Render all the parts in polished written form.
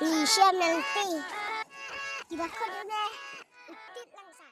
Siya nanti. Tiba ko din eh. Utit lang sa.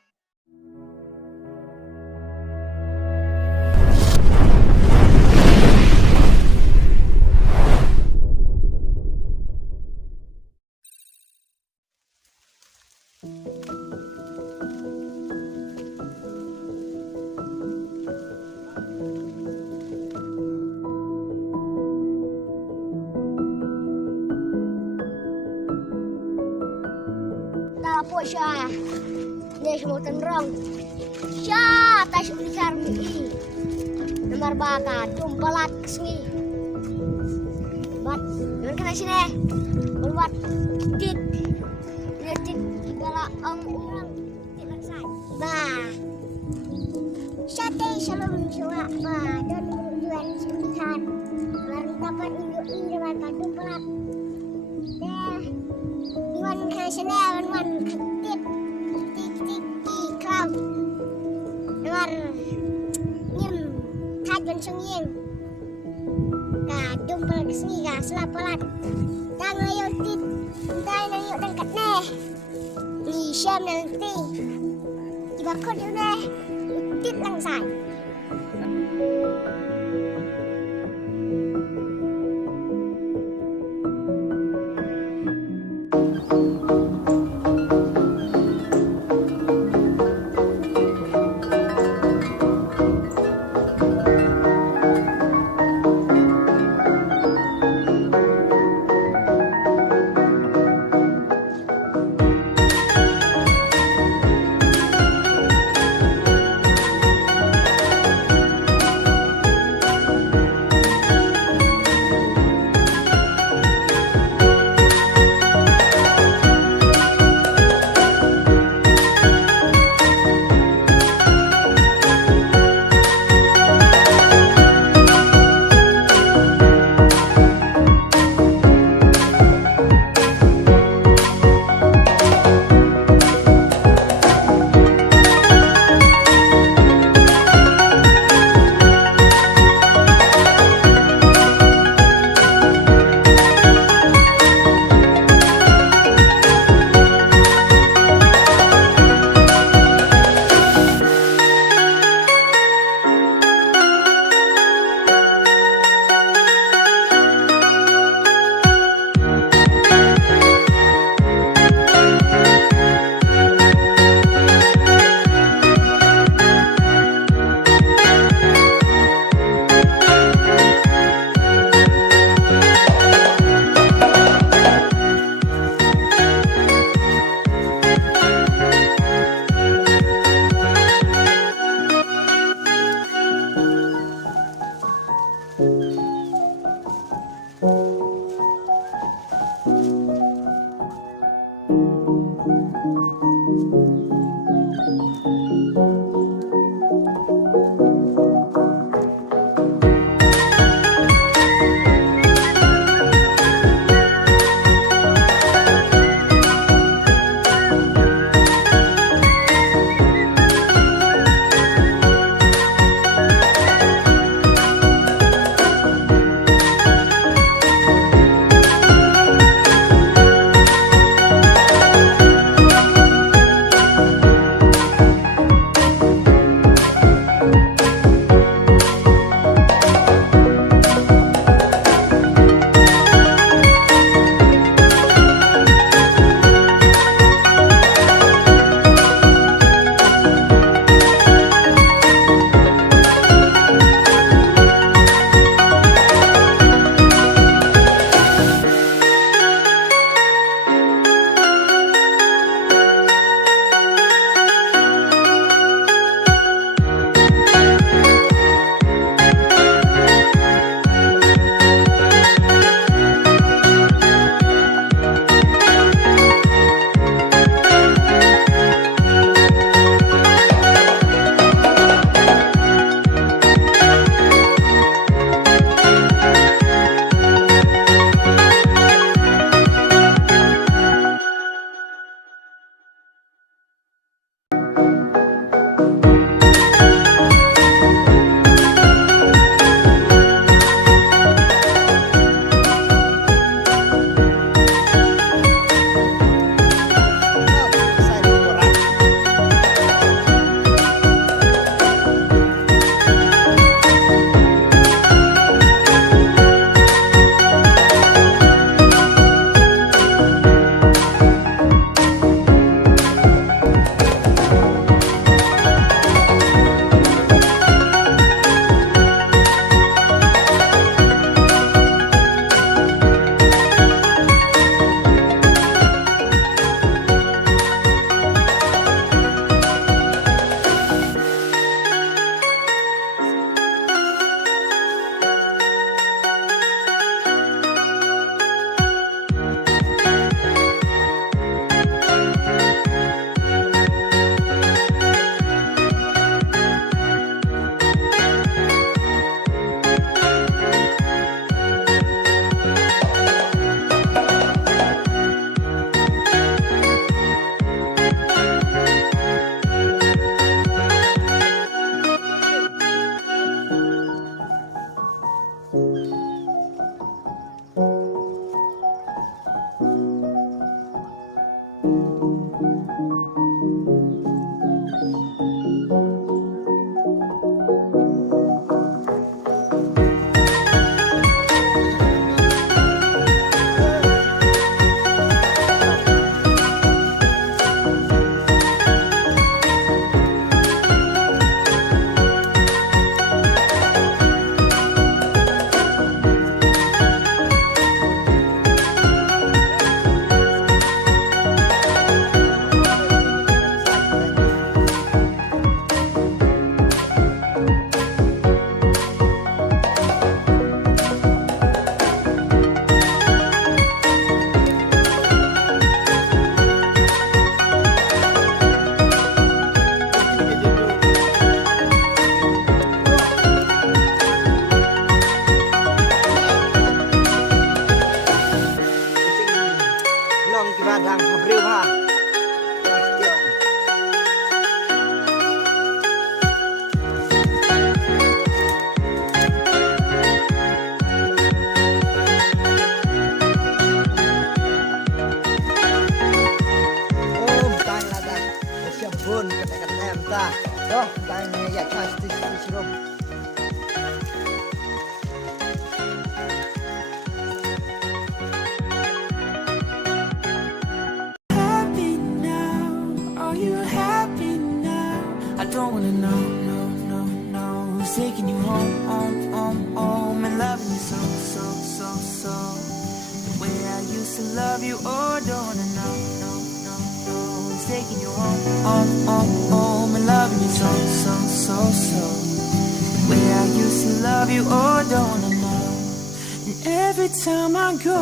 Po siya. Ini semua tenrong. Siya tas besar ni. Nomor baka tumpalat kesini. Bat, jangan kena sini. Buat tit. Ini tit bala orang tit langsai. Bah. Sate shalom jua bah dan tujuan sembilan. Lalu dapat injo baka tumpalat. Iwan kena sini wan ketit tik klam dengar nyem kajon senging ka dumpel kesini ka selapalat tang ayo tit dai na yuk dengkat neh ni syam nanti tiba ko dia neh tit langsai. kadang habril ha. Shibun kata-kata ta. Doh, tanya ya pasti sirum. Happy now? Are you happy now? I don't wanna know, no, no, no. Who's taking you home, home, and loving you so, so, so, so. The way I used to love you, oh, don't wanna know, no, no, no. Who's taking you home, home, and loving you so, so, so, so. The way I used to love you, oh, don't wanna know. And every time I go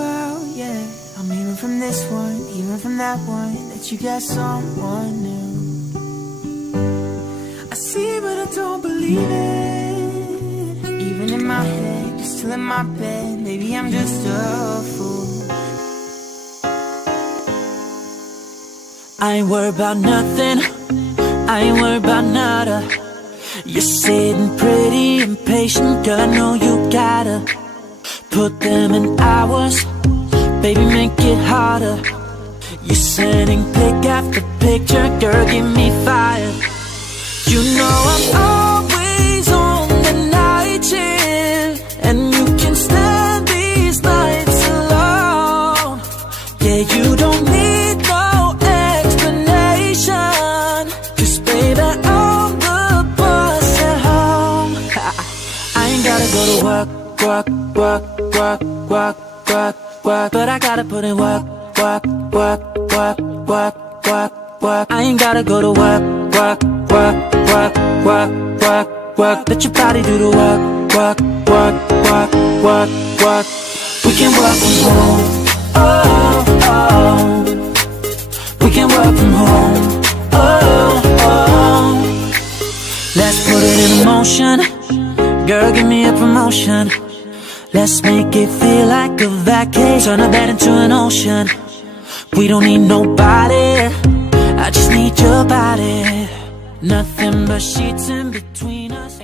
out, yeah, I'm hearing from this one, hearing from that one, that you got someone new. I see but I don't believe it. Even in my head, just still in my bed, maybe I'm just a fool. I ain't worried about nothing, I ain't worried about nada. You're sitting pretty impatient, girl, I know you gotta put them in hours, baby, make it harder. You're sending pic after picture, girl, give me fire. You know I'm always on the night shift, and you can stand these nights alone. Yeah, you don't need no explanation, 'cause baby, I'm the boss at home. I ain't gotta go to work, work, work, work, work, work, work, but I gotta put in work, work, work, work, work, work, work. I ain't gotta go to work, work, work, work, work, work, work. Let your body do the work, work, work, work, work, work. We can work from home, oh, oh. We can work from home, oh, oh. Let's put it in motion, girl, give me a promotion. Let's make it feel like a vacation, turn a bed into an ocean. We don't need nobody, I just need your body. Nothing but sheets in between us.